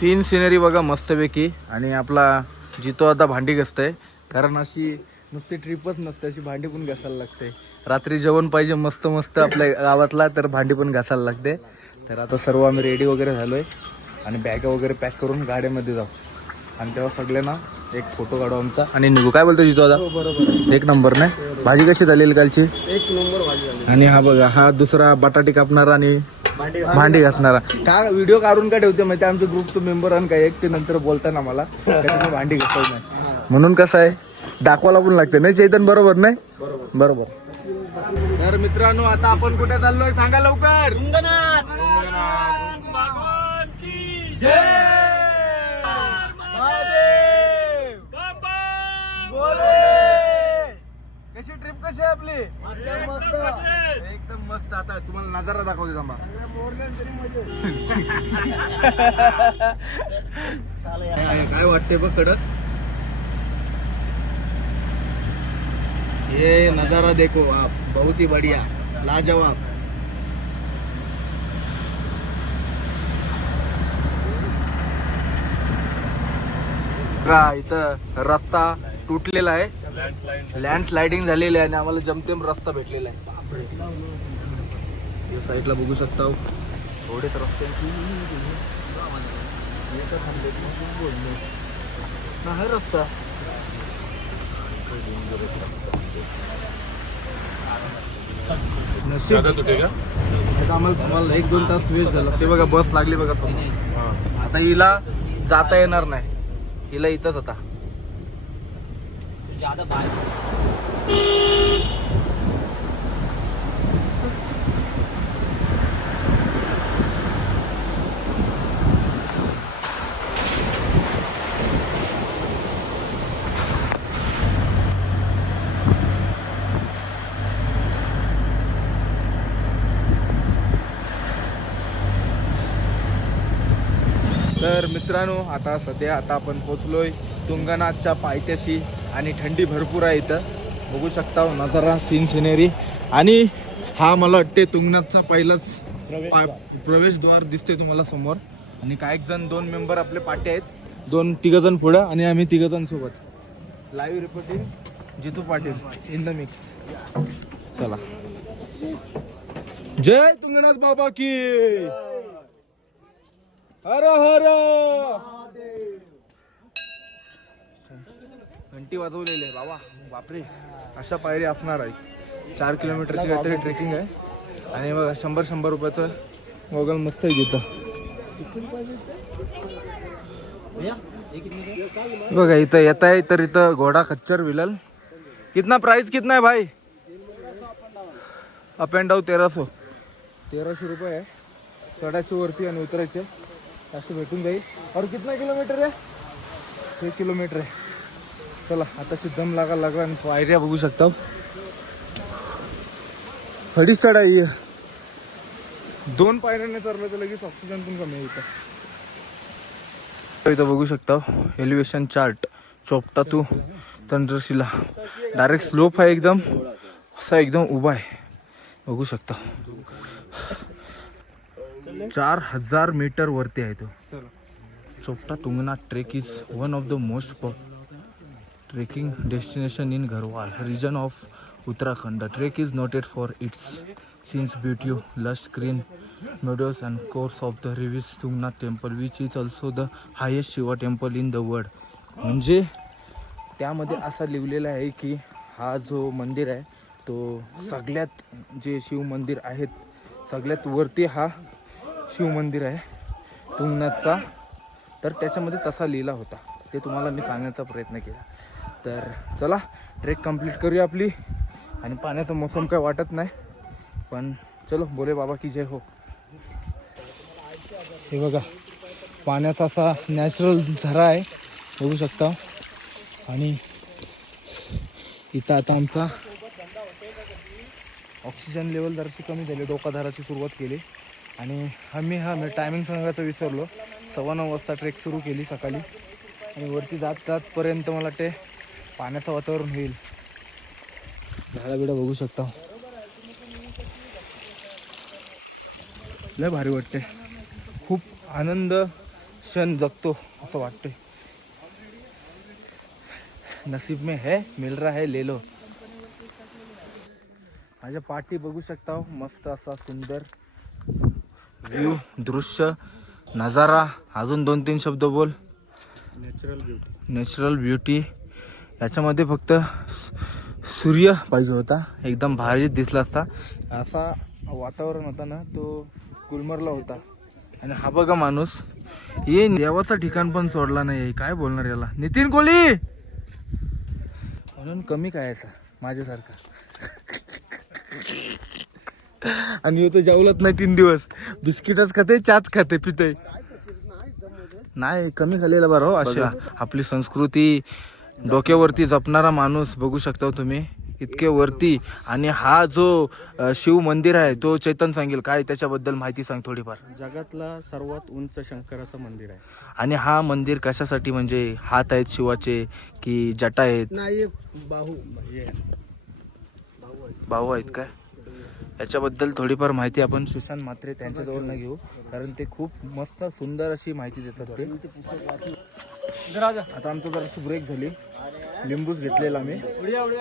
Scene scenery बघा मस्तपैकी. आणि आपला जितो आता भांडी घसतंय. कारण अशी नुसती ट्रिपच नसते अशी भांडी पण घासायला लागते. रात्री जेवण पाहिजे मस्त मस्त आपल्या गावातला तर भांडी पण घासायला लागते. तर आता सर्व आम्ही रेडी वगैरे झालोय. आणि बॅग वगैरे पॅक करून गाड्यामध्ये जाऊ. आणि तेव्हा सगळ्यांना एक फोटो काढू आमचा. आणि निघू. काय बोलतो जितो आता? बरोबर एक नंबर नाही? भाजी कशी झालेली कालची? एक नंबर भाजी झाली आणि हा बघा हा दुसरा बटाटे कापणारा आणि भांडी घासणारा. का व्हिडिओ काढून काय ठेवते माहिती आमच्या ग्रुपचं मेंबर आणि काय एक ते नंतर बोलताना मला. का भांडी घासत नाही. म्हणून कसं आहे? दाखवायला पण लागते. नाही चैतन बरोबर नाही? बरोबर. तर मित्रांनो आता आपण कुठे चाललोय? सांगा लवकर. जय. महादेव. बोले. कशी ट्रिप कशी आहे आपली? मस्त. मस्त आता तुम्हाला नजारा दाखवते थांबा. काय काय वाटते बघ कडक? ये नजारा देखो आप बहुत ही बढ़िया लाजवाब. का इथं रस्ता तुटलेला आहे. लँड स्लायडिंग झालेली आहे आणि आम्हाला जमतेम रस्ता भेटलेला आहे. या साईडला बघू शकता थोडेच रस्ते आहे रस्ता. नशीब. आम्हाला एक दोन तास वेस्ट झाला. ते बघा बस लागली बघा. आता हिला जाता येणार नाही. हिला इथंच आता. तर मित्रांनो आता सध्या आता आपण पोचलोय तुंगनाथच्या पायथ्याशी. आणि थंडी भरपूर आहे इथं. बघू शकता नजारा सीन सिनेरी आणि हा मला वाटते तुंगनाथचा पहिलाच पा- प्रवेशद्वार दिसते तुम्हाला समोर. आणि काही जण दोन मेंबर आपले पाटे आहेत. दोन तिघ जण पुढं आणि आम्ही तिघ जण सोबत. Live reporting Jitu Patil in the mix चला. जय तुंगनाथ बाबा की. हर हर! घंटी वाजवलेली आहे बाबा. बापरे. अशा पायरी असणार आहेत. चार किलोमीटरची काहीतरी ट्रेकिंग आहे. आणि बघा शंभर शंभर रुपयाचं गोगल मस्त आहे तिथं. बघा इथं येत आहे तर इथं घोडा खच्चर विलल. कितना प्राइस कितना है भाई? अप अँड डाऊन तेराशे तेराशे रुपये आहे. चढायचे वरती आणि उतरायचे. असं भेटून जाईल. और कितना किलोमीटर आहे? एक किलोमीटर आहे. चला आताशी दम लागायला लागला आणि पायऱ्या बघू शकता. हडीच चढाई आहे. दोन पायऱ्याने चढलं तर लगेच ऑक्सिजन पण कमी आहे इथं. इथं बघू शकता एलिव्हेशन चार्ट चोपटा तू तंत्रशिला डायरेक्ट स्लोप आहे एकदम. असा एकदम उभा आहे. बघू शकता. चार हजार मीटर वरती आहे तो. Chopta Tungnath trek is one of the most trekking destination in Garhwal region of Uttarakhand the trek is noted for its scenic beauty lust green meadows and course of the ridges Tungnath temple which is also the highest Shiva temple in the world म्हणजे त्यामध्ये असा लिहिलेला आहे की हा जो मंदिर आहे तो सगळ्यात जे शिवमंदिर आहेत सगळ्यात वरती हा शिवमंदिर आहे तुंगनाथचा. तर त्याच्यामध्ये तसा लिहिला होता. ते तुम्हाला मी सांगण्याचा प्रयत्न केला. तर चला ट्रेक कंप्लीट करूया आपली. आणि पाण्याचा मोसम काय वाटत नाही पण चलो बोले बाबा की जय हो. हे बघा पाण्याचा असा नॅचरल झरा आहे बघू शकता. आणि इथं आता आमचा ऑक्सिजन लेवल जराशी कमी झाली डोकाधाराची सुरुवात केली. आणि आम्ही हा मी टायमिंग सांगायचं विसरलो. सव्वा नऊ वाजता ट्रेक सुरू केली सकाळी. आणि वरती जात जातपर्यंत मला ते पाण्याचं वातावरण होईल. झाडा बिडा बघू शकता. लय भारी वाटते खूप आनंद क्षण जगतो असं वाटतंय. नसीब में है मिल रहा है ले लो. माझ्या पाठी बघू शकता हो, मस्त असा सुंदर व्ह्यू दृश्य नजारा. अजून दोन तीन शब्द बोल. नॅचरल ब्युटी नॅचरल ब्युटी याच्यामध्ये फक्त सूर्य पाहिजे होता. एकदम भारी दिसला असता. असा वातावरण होता ना तो गुलमरला होता. आणि हा बघा माणूस. ये देवाचं ठिकाण पण सोडला नाही काय बोलणार याला? नितीन कोळी! म्हणून कमी काय असा माझ्यासारखा. आणि तो जेवलत नाही तीन दिवस. बिस्किटच खाते चाच खाते पिते. नाही कमी खाल्लेला बरं हो अशा आपली संस्कृती डोक्यावरती जपणारा माणूस बघू शकता हो तुम्ही. इतके वरती आणि हा जो शिव मंदिर आहे तो चैतन सांगेल. काय त्याच्याबद्दल माहिती सांग थोडीफार. जगातला सर्वात उंच शंकराचं मंदिर आहे. आणि हा मंदिर कशासाठी म्हणजे हात आहेत शिवाचे की जटा आहेत? नाही बाहू हे. भाऊ आहेत काय? याच्याबद्दल थोडीफार माहिती आपण सुशांत मात्रे त्यांच्याजवळ न घेऊ. कारण ते खूप मस्त सुंदर अशी माहिती देतात ते. आता आमचं जराशी ब्रेक झाली. लिंबूच घेतलेला मी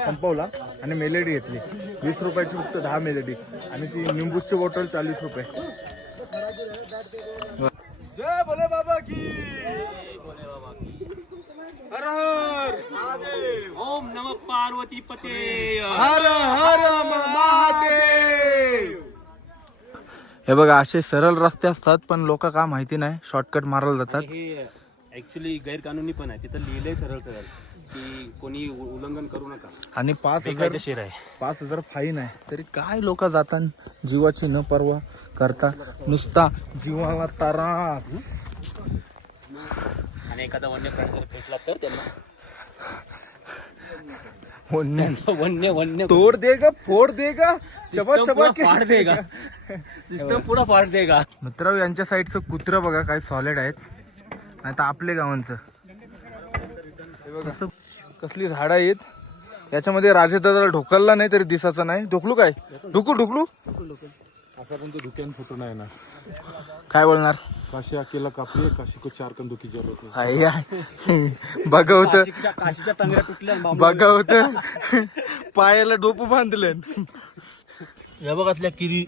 संपवला आणि मेलेडी घेतली. वीस रुपयाची फक्त दहा मेलेडी. आणि ती लिंबूची बॉटल चाळीस रुपये. जय भोले बाबा की. हर हर. ओम नम पार्वती पते। हर हर महादेव. हे बघा असे सरळ रस्ते असतात पण लोक का माहिती नाही शॉर्टकट मारायला जातात. ऍक्च्युली गैरकानूनी पण आहे. तिथं लिहिलंय सरळ सरळ की कोणी उ- उल्लंघन करू नका. आणि पाच हजार बेकायदेशीर आहे. पाच हजार फाईन आहे. तरी काय लोक जातात जीवाची न पर्वा करता नुसता जीवाला तारा आणि एखादा वन्य प्राणी जर फेकला तर त्यांना? वन्य वन्य वन्य तोड देगा फोड देगा शबा System शबा पुरा के- फाड देगा. सिस्टम पुरा फाड देगा. मित्र यांच्या साईडचं कुत्रं बघा काय सॉलिड आहेत. नाही तर आपले गावांचं. कसं- कसली झाडं आहेत. याच्यामध्ये राजेदादाला ढोकलला नाही तरी दिसाचं नाही. ढोकलू काय? ढुकू ढुकलू? असा पण तो धुक्यान फोटो नाही ना काय बोलणार? काशी अकेला कापली काशी को चार कंदुकी जरूरत है आई, आई. बघा होत बघा होत पायाला डोपू बांधले या बघातल्या किरी.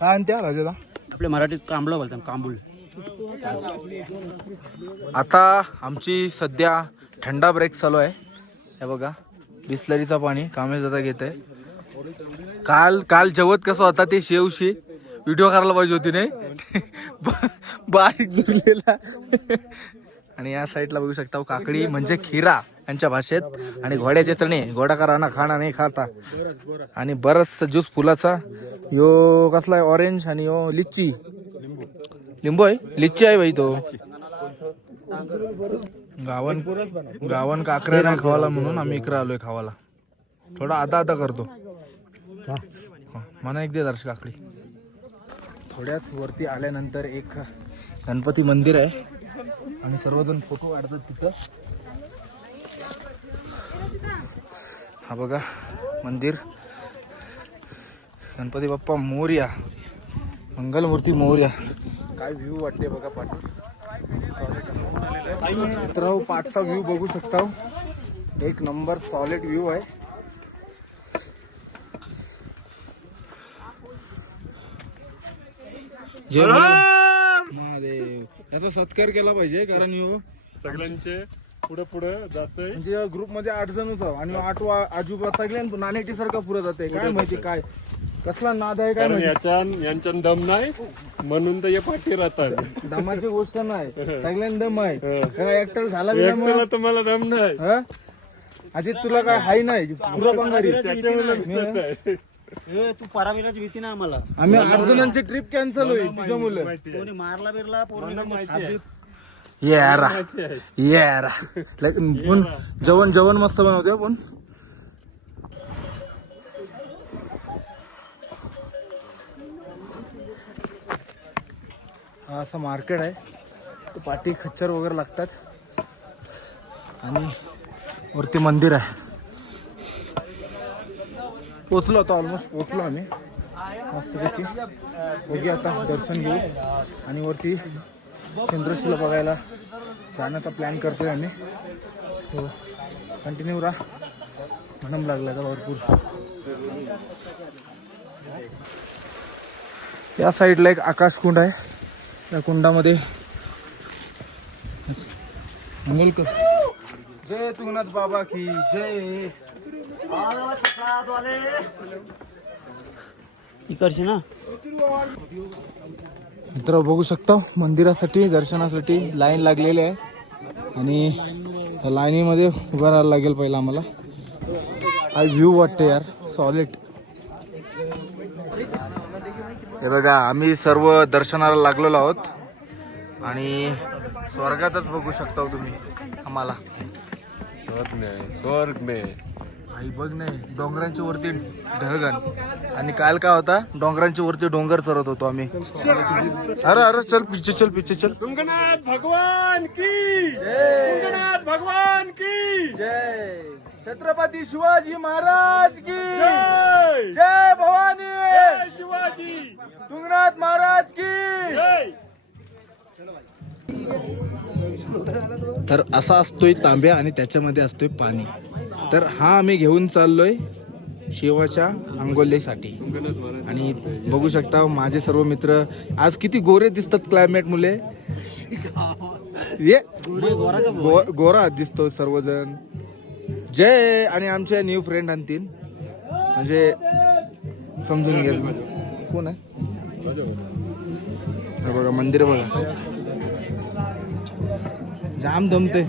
काय आणत्या राजाला आपल्या मराठीत कांबळं बोलतात कांबुल. आता आमची सध्या थंडा ब्रेक चालू आहे. हे बघा बिस्लरीचा पाणी कामेश दादा घेत आहे काल काल जेवत कसं होता ते शेवशी व्हिडिओ करायला पाहिजे होती नाही? बा- बारीक जुरलेला आणि या साईडला बघू शकता काकडी म्हणजे खिरा यांच्या भाषेत. आणि घोड्याचे चणे घोडा करा खाणा नाही खाता. आणि बरच ज्यूस फुलाचा. यो कसला आहे? ऑरेंज आणि यो लिच्ची. लिंबू आहे? लिच्ची आहे भाई तो. गावन गावन काकऱ्या नाही खावाला म्हणून आम्ही इकडे आलोय खावाला. थोडा आता आता करतो. हा, मला एक दे दर्श काकडी. थोड्याच वरती आल्यानंतर एक गणपती मंदिर आहे. आणि सर्वजण फोटो काढतात तिथं. हा बघा मंदिर. गणपती बाप्पा मोर्या. मंगलमूर्ती मोर्या. काय व्ह्यू वाटते बघा पाठी. मित्र पाठचा व्ह्यू बघू शकता. एक नंबर सॉलिड व्ह्यू आहे. जय याचा सत्कार केला पाहिजे कारण यो सगळ्यांचे पुढे पुढे जातोय. म्हणजे ग्रुपमध्ये आठ जणच आहो आणि आठवा आजूबा सगळे नाणेटी सारखा पुढे जाते काय माहिती काय? कसला नाद आहे काय याच्या यांच्या दम नाही म्हणून तर हे पाठी राहतात. दमाची गोष्ट नाही. सगळ्यांना दम आहे. ऍक्टर झाला तुम्हाला दम नाही. हं? आधी तुला काय हाय नाही? पुरा पंगारी तू पराविराची भीती ना आम्हाला. आम्ही जणांची ट्रिप कॅन्सल होईल तुझ्या मुलं. कोणी मारला बिरला आहे. येरा. येरा. पण जेवण जेवण मस्त बनवते पण हा असं मार्केट आहे. तो पाठी खच्चर वगैरे लागतात. आणि वरती मंदिर आहे. पोचलो आता ऑलमोस्ट पोचलो आम्ही. मस्तपैकी. बघी आता दर्शन घेऊ. आणि वरती चंद्रशिला बघायला जाण्याचा प्लॅन करतोय आम्ही. सो कंटिन्यू राहा. म्हणून लागला का भरपूर. या साईडला एक आकाश कुंड आहे. त्या कुंडामध्ये अंघोळ जय तुंगनाथ बाबा की जय. इकडचे ना? मित्र बघू शकता मंदिरासाठी दर्शनासाठी लाईन लागलेली आहे. आणि लाईनीमध्ये उभं राहायला लागेल पहिला आम्हाला. आज व्ह्यू वाटते यार सॉलिड हे बघा आम्ही सर्व दर्शनाला लागलेलो आहोत. आणि स्वर्गातच बघू शकता हो तुम्ही आम्हाला. स्वर्ग में स्वर्ग में. आई बघ नाही डोंगरांच्या वरती ढगन. आणि काल काय होता? डोंगरांच्या वरती डोंगर चरत होतो आम्ही. अरे अरे चल पिच्छे चल पिच्छे चल. तुंगनाथ भगवान की! तुंगनाथ भगवान की! जय। छत्रपती शिवाजी महाराज की! जय! जय भवानी! जय शिवाजी! तुंगनाथ महाराज की! जय! तर असा असतोय तांब्या आणि त्याच्यामध्ये असतोय पाणी. तर हा आम्ही घेऊन चाललोय शिवाच्या अंगोलीसाठी आणि बघू शकता माझे सर्व मित्र आज किती गोरे दिसतात क्लायमेट मुले. ये. गोरा दिसतो सर्वजण. जय आणि आमचे न्यू फ्रेंड आणतील. म्हणजे समजून घ्या कोण आहे? बघा मंदिर बघा. जाम दमते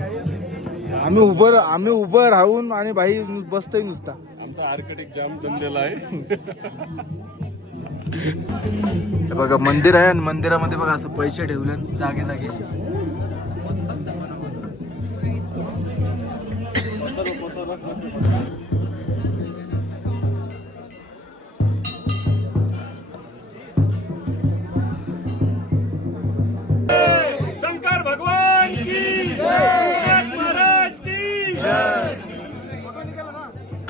आम्ही उभं आम्ही उभं राहून आणि बाई बसतोय नुसता. आमचा आर्किटेक्ट जाम जमलेला आहे. हे बघा मंदिर आहे आणि मंदिरामध्ये बघा असं पैसे ठेवले जागे जागे.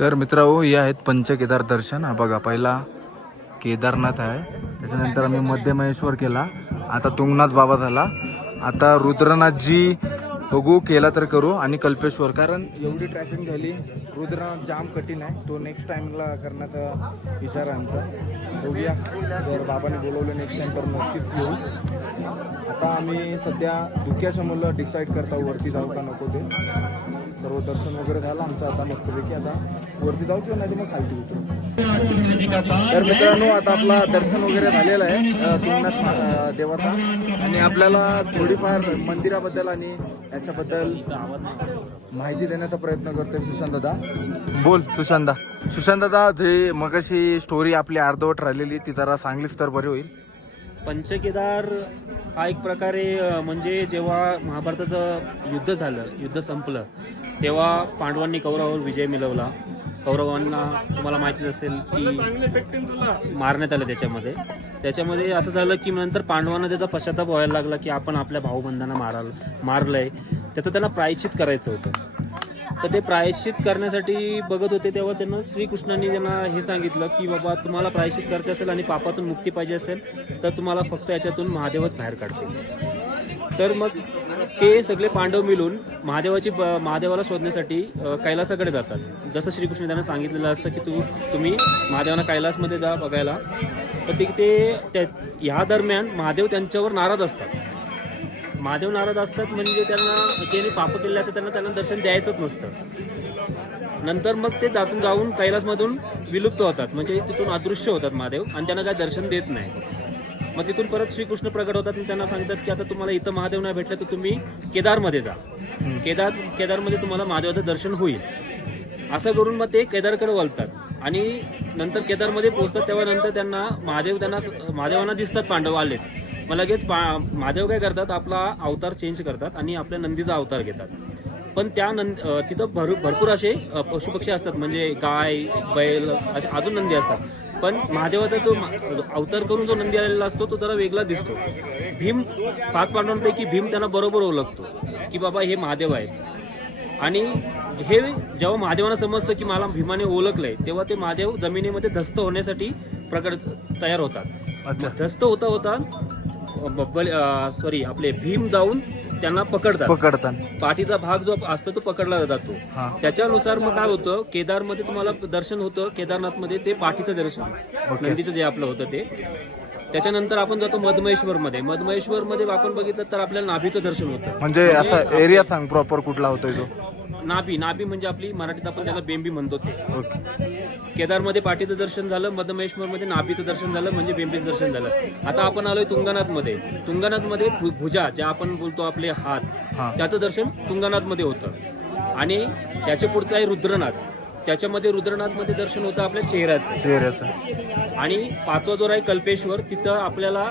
तर मित्रांनो हे आहेत पंचकेदार दर्शन. हा बघा पहिला केदारनाथ आहे. त्याच्यानंतर आम्ही मध्यमहेश्वर केला. आता तुंगनाथ बाबा झाला. आता रुद्रनाथजी बघू केला तर करू. आणि कल्पेश्वर कारण एवढी ट्रॅफिक झाली रुद्रनाथ जाम कठीण आहे. तो नेक्स्ट टाइमला करण्याचा विचार आहे आमचा. बघूया. जर बाबाने बोलवलं नेक्स्ट टाइम तर नक्कीच येऊ. आता आम्ही सध्या धुक्याच्या मुलं डिसाईड करता वरती जाऊ का नको ते. सर्व दर्शन वगैरे झालं आमचं आता मस्तपैकी. आता वरती जाऊ किंवा नाही तर मग खालती उतरू. तर मित्रांनो आता आपला दर्शन वगैरे झालेलं आहे अ, देवाचा. आणि आपल्याला थोडीफार मंदिराबद्दल आणि याच्याबद्दल माहिती देण्याचा प्रयत्न करतोय सुशांत दादा बोल सुशांत दादा सुशांत दादा जे मगाशी स्टोरी आपली अर्धवट राहिलेली ती जरा सांगलीच तर बरी होईल. पंचकेदार हा एक प्रकारे अ, म्हणजे जेव्हा महाभारताचं युद्ध झालं युद्ध संपलं तेव्हा पांडवांनी कौरवावर विजय मिळवला. कौरवांना तुम्हाला माहितीच असेल की मारण्यात आलं त्याच्यामध्ये. त्याच्यामध्ये असं झालं की नंतर पांडवांना त्याचा पश्चाताप व्हायला लागला की आपण आपल्या भाऊबंधांना माराल मारलंय. त्याचं त्यांना प्रायश्चित करायचं होतं. तर ते प्रायश्चित करण्यासाठी बघत होते तेव्हा त्यांना श्रीकृष्णांनी त्यांना हे सांगितलं की बाबा तुम्हाला प्रायश्चित करायचं असेल आणि पापातून मुक्ती पाहिजे असेल तर तुम्हाला फक्त याच्यातून महादेवच बाहेर काढतील. तर मग ते सगळे पांडव मिळून महादेवाची महादेवाला शोधण्यासाठी कैलासाकडे जातात. जसं श्रीकृष्ण त्यांना सांगितलेलं असतं की तू तुम्ही महादेवाना कैलासमध्ये जा बघायला. तर ते ते त्या ह्या दरम्यान महादेव त्यांच्यावर नाराज असतात. महादेव नाराज असतात म्हणजे त्यांना त्यांनी पाप केले असं त्यांना त्यांना दर्शन द्यायचंच नसतं. नंतर मग ते त्यातून जाऊन कैलासमधून विलुप्त होतात. म्हणजे तिथून अदृश्य होतात महादेव आणि त्यांना काय दर्शन देत नाही. मग तिथून परत श्रीकृष्ण प्रकट होतात आणि त्यांना सांगतात की आता तुम्हाला इथं महादेव नाही भेटलं तर तुम्ही केदारमध्ये जा. केदार केदारमध्ये तुम्हाला महादेवाचं दर्शन होईल. असं करून मग ते केदारकडे वळतात. आणि नंतर केदारमध्ये पोहोचतात तेव्हा नंतर त्यांना महादेव त्यांना महादेवांना दिसतात पांडव आलेत मग लगेच पा महादेव काय करतात आपला अवतार चेंज करतात आणि आपल्या नंदीचा अवतार घेतात. पण त्या नंद तिथं भर भरपूर असे पशुपक्षी असतात. म्हणजे गाय बैल असे अजून नंदी असतात. पण महादेवाचा जो अवतार करून जो नंदी आलेला असतो तो जरा वेगळा दिसतो. भीम पाच पांडवांपैकी भीम त्यांना बरोबर ओळखतो की बाबा हे महादेव आहेत. आणि हे जेव्हा महादेवांना समजतं की मला भीमाने ओळखलंय तेव्हा ते महादेव जमिनीमध्ये धस्त होण्यासाठी प्रकट तयार होतात. अच्छा. मध्यस्थ होता होता सॉरी आपले भीम जाऊन त्यांना पकडतात. पकडताना पाठीचा भाग जो असतो तो पकडला जातो. हा. त्याच्यानुसार मग काय होतं केदारमध्ये तुम्हाला दर्शन होतं केदारनाथमध्ये ते पाठीचं दर्शन नंदीचं जे आपलं होतं ते. त्याच्यानंतर आपण जातो मधमहेश्वर मध्ये मधमहेश्वर मध्ये आपण बघितलं तर आपल्याला नाभीचं दर्शन होतं. म्हणजे असा एरिया सांग प्रॉपर कुठला होतोय तो. नाभी नाभी म्हणजे आपली मराठीत आपण त्याला बेंबी म्हणतो ते. केदारमध्ये पाठीचं दर्शन झालं मधमेश्वरमध्ये नाभीचं दर्शन झालं म्हणजे बेंबीचं दर्शन झालं. आता आपण आलोय तुंगनाथमध्ये. तुंगनाथमध्ये भु- भुजा ज्या आपण बोलतो आपले हात. त्याचं दर्शन तुंगनाथमध्ये होतं. आणि त्याच्या पुढचं आहे रुद्रनाथ. त्याच्यामध्ये रुद्रनाथमध्ये दर्शन होतं आपल्या चेहऱ्याचं. चेहऱ्याचं. आणि पाचवा जोर आहे कल्पेश्वर. तिथं आपल्याला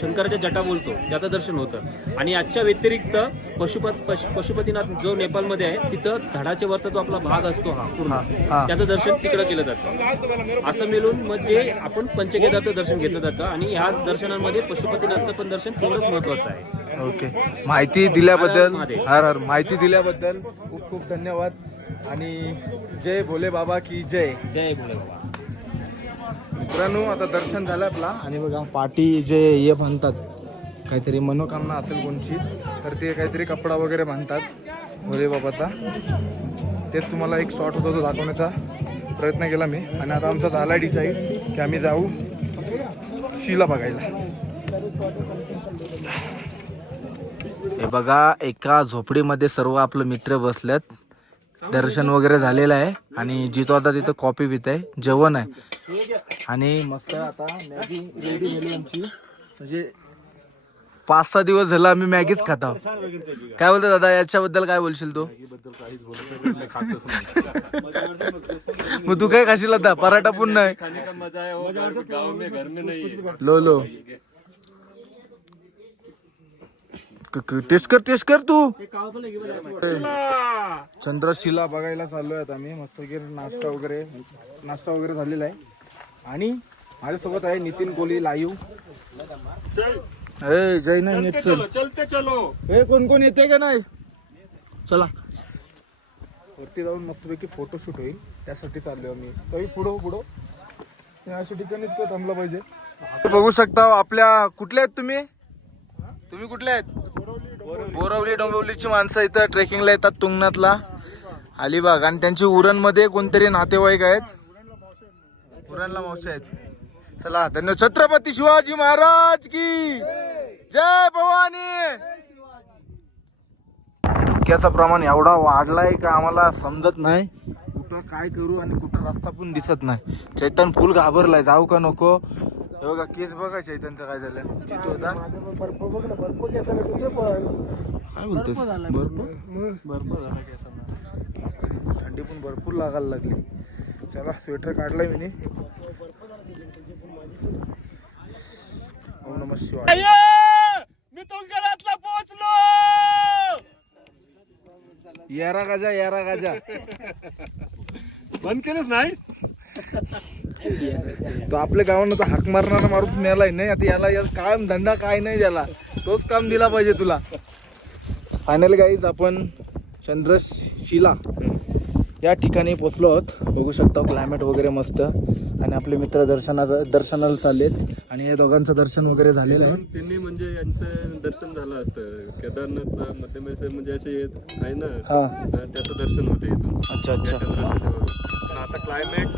शंकराच्या जटा बोलतो त्याचं दर्शन होतं. आणि आजच्या व्यतिरिक्त पशुपत पश- पशुपतीनाथ जो नेपाळमध्ये आहे तिथं धडाच्या वरचा जो आपला भाग असतो हा पूर्ण त्याचं दर्शन तिकडं केलं जातं. असं मिळून म्हणजे आपण पंचकेदारचं दर्शन घेतलं जातं आणि ह्या दर्शनांमध्ये पशुपतीनाथचं पण दर्शन तेवढंच महत्वाचं आहे. ओके. माहिती दिल्याबद्दल. हर हर माहिती दिल्याबद्दल खूप खूप धन्यवाद. आणि जय भोले बाबा की जय. जय भोले बाबा. मित्रांनो आता दर्शन झालं आपला. आणि बघा पाठी जे हे म्हणतात काहीतरी मनोकामना असेल कोणची तर ते काहीतरी कपडा वगैरे बांधतात. भोले बाबाचा तेच तुम्हाला एक शॉट होता तो दाखवण्याचा प्रयत्न केला मी. आणि आता आमचा झाला डिसाईड की आम्ही जाऊ शिला बघायला. हे बघा एका झोपडीमध्ये सर्व आपले मित्र बसलेत. दर्शन वगैरे झालेलं आहे. आणि जितो आता तिथं कॉफी पित आहे. जेवण आहे. आणि मस्त आता मॅगी रेडी झाली आमची. म्हणजे पाच सहा दिवस झालं आम्ही मॅगीच खात आहोत. काय बोलतो दादा? याच्याबद्दल काय बोलशील तू? मग तू काय खाशील आता? पराठा पण नाही. है. है लो लो. टेस्ट कर टेस्ट कर तू. चंद्रशिला बघायला चाललोय आता आम्ही मस्त नाश्ता वगैरे नाश्ता वगैरे झालेला आहे. आणि माझ्यासोबत आहे नितीन कोहली लाईव्ह ए जय ना नीट चल चलो चलते चलो. ए कोण कोण येते का नाही? चला. वरती जाऊन मस्तपैकी फोटोशूट होईल. त्यासाठी चाललोय आम्ही तरी पुढं पुढं. अशा ठिकाणीच का थांबलं पाहिजे. बघू शकता आपल्या कुठले आहेत तुम्ही? तुम्ही कुठले आहेत? बोरवली डोंबिवलीची माणसं इथं ट्रेकिंगला येतात तुंगनाथला. अलिबाग आणि त्यांची उरणमध्ये कोणतरी नातेवाईक आहेत? उरणला मावशी आहेत. चला धन्यवाद छत्रपती शिवाजी महाराज की जय भवानी! धुक्याचं प्रमाण एवढा वाढलाय का आम्हाला समजत नाही. कुठं काय करू आणि कुठं रस्ता पण दिसत नाही. चैतन फुल घाबरलाय. जाऊ का नको? हे बघा केस बघा चैतनचं काय झालं. जितो होता. काय बोलतोस बर्फ थंडी पण भरपूर लागायला लागली. चला स्वेटर काढलाय मी. ओम नमः शिवाय. मी तुंगनाथला पोहोचलो! यारा गाजा यारा गाजा. बंद केलंच नाही? तो आपल्या गावानं तर हाक मारणारा माणूस मेलाय नाही. आता याला याला काम धंदा काय नाही त्याला. तोच काम दिला पाहिजे तुला. फायनल गाईज आपण चंद्रशिला या ठिकाणी पोचलो आहोत. बघू शकता क्लायमेट वगैरे मस्त आणि आपले मित्र दर्शनाचं दर्शनाला चाललेत. आणि या दोघांचं दर्शन वगैरे झालेलं आहे. त्यांनी म्हणजे यांचं दर्शन झालं असतं. केदारनाथचं मध्यमेश्वर म्हणजे असे आहे ना? हा. त्याचं दर्शन होते इथून. अच्छा अच्छा. आता क्लायमेट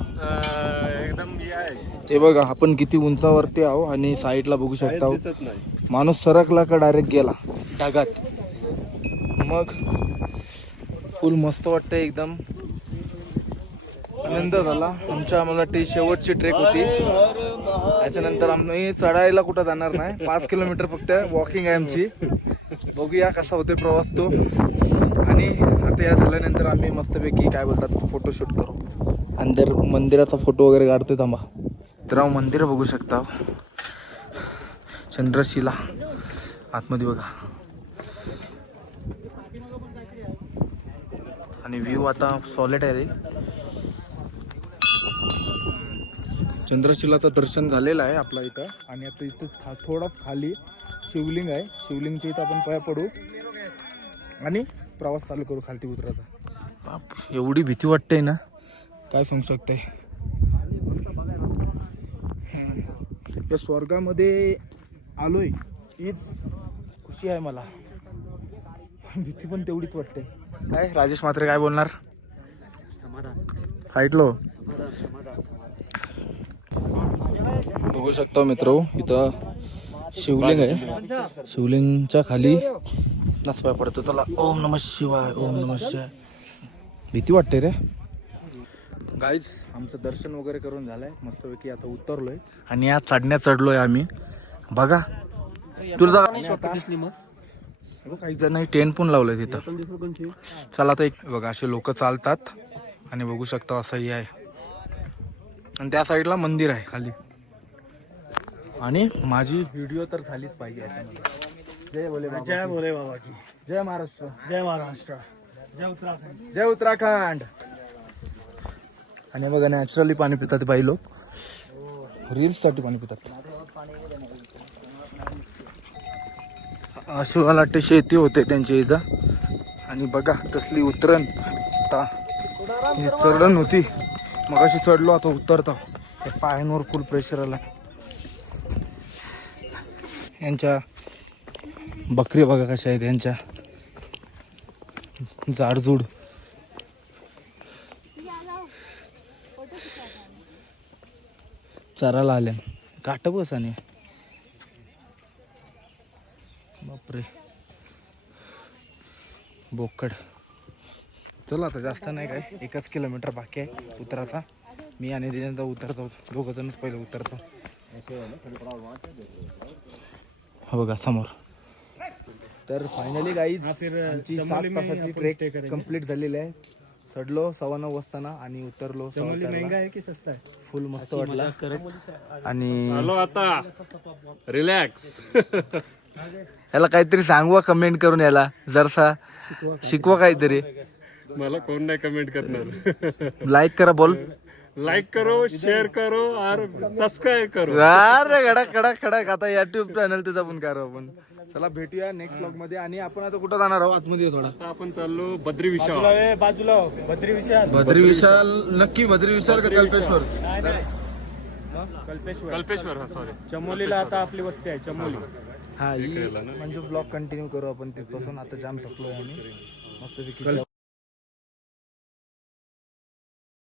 एकदम हे आहे. हे बघा आपण किती उंचावरती आहो आणि साईडला बघू शकता दिसत नाही. माणूस सरकला का डायरेक्ट गेला ढगात. मग फुल मस्त वाटतं एकदम. आनंद झाला. आमच्या आम्हाला ती शेवटची ट्रेक होती. त्याच्यानंतर आम्ही चढायला कुठं जाणार नाही. पाच किलोमीटर फक्त वॉकिंग आहे आमची. बघूया कसा होतोय प्रवास तो. आणि आता या झाल्यानंतर आम्ही मस्तपैकी काय बोलतात फोटोशूट करू. अंदर मंदिराचा फोटो वगैरे काढतोय थांबा. तर मंदिर बघू शकता चंद्रशिला. आतमध्ये बघा. आणि व्ह्यू आता सॉलिड आहे रे. चंद्रशिलाचं दर्शन झालेलं आहे आपल्या इथं. आणि आता इथं खा थोडा खाली शिवलिंग आहे. शिवलिंगच्या इथं आपण पाया पडू. आणि प्रवास चालू करू खालती उतरायचा. बाप एवढी भीती वाटते ना. काय सांगू शकते या स्वर्गामध्ये आलोय हीच खुशी आहे मला. भीती पण तेवढीच वाटते. काय राजेश मात्रे काय बोलणार? फाईटलो बघू शकता मित्र इथं शिवलिंग आहे. शिवलिंगच्या खाली नसपाय पडतो. त्याला ओम नम शिवाय ओम नम शिवाय. भीती वाटते रे. गाईज आमचं दर्शन वगैरे करून झालंय. मस्तपैकी आता उतरलोय. आणि या चढण्यात चढलोय आम्ही. बघा. तुला काही जण टेंट पण लावलंय तिथं. चला आता एक बघा असे लोक चालतात. आणि बघू शकता असंही आहे. आणि त्या साईडला मंदिर आहे खाली. आणि माझी व्हिडिओ तर झालीच पाहिजे जय बोले बाबा जय. बोले बाबा की. जय महाराष्ट्र. जय महाराष्ट्र. जय उत्तराखंड. जय उत्तराखंड. आणि बघा नॅचरली पाणी पितात बाई लोक. रील्ससाठी पाणी पितात. अशी मला वाटते शेती होते त्यांच्या इथं. आणि बघा तसली उतरण. आता ही चढण होती. मग अशी चढलो आता उतरता. पायांवर फुल प्रेशर आला यांच्या बकरी बघा कशा आहेत यांच्या. जाडजूड. चराला आल्या. काट बस आणि. बापरे. बोकड. चला आता जास्त नाही काय. एकच किलोमीटर बाकी आहे उतराचा. मी आणि त्याच्यानंतर उतरतो. दोघं जणच पहिले उतरतो. हा बघा समोर. तर फायनली गाईज आमची सात तासाची ट्रेक कंप्लीट झालेली आहे. चढलो सव्वा नऊ वाजताना आणि उतरलो सव्वा चारला. आहे की स्वस्त आहे? फुल मस्त वाटला. करत. आणि हॅलो आता. रिलॅक्स याला काहीतरी सांगवा कमेंट करून याला? जरसा शिकवा काहीतरी. मला कोण नाही कमेंट करणार. लाईक करा बोल. लाईक करो शेअर करो और सबस्क्राईब करो. अरे कडक कडक कडक आता युट्यूब चॅनल त्याचा पण करू आपण. चला भेटूया नेक्स्ट ब्लॉगमध्ये. आणि आपण आता कुठं जाणार आहोत? आतमध्ये थोडा. आता आपण चाललो बद्री विशाल. बाजूला बद्री विषयात बद्री विशाल नक्की बद्री विशाल का कल्पेश्वर? कल्पेश्वर. कल्पेश्वर हा सॉरी चमोलीला आता आपली वस्ती आहे चमोली. हा ही म्हणजे ब्लॉग कंटिन्यू करू आपण तिथपासून. आता जाम थकलोय आम्ही. मस्तपैकी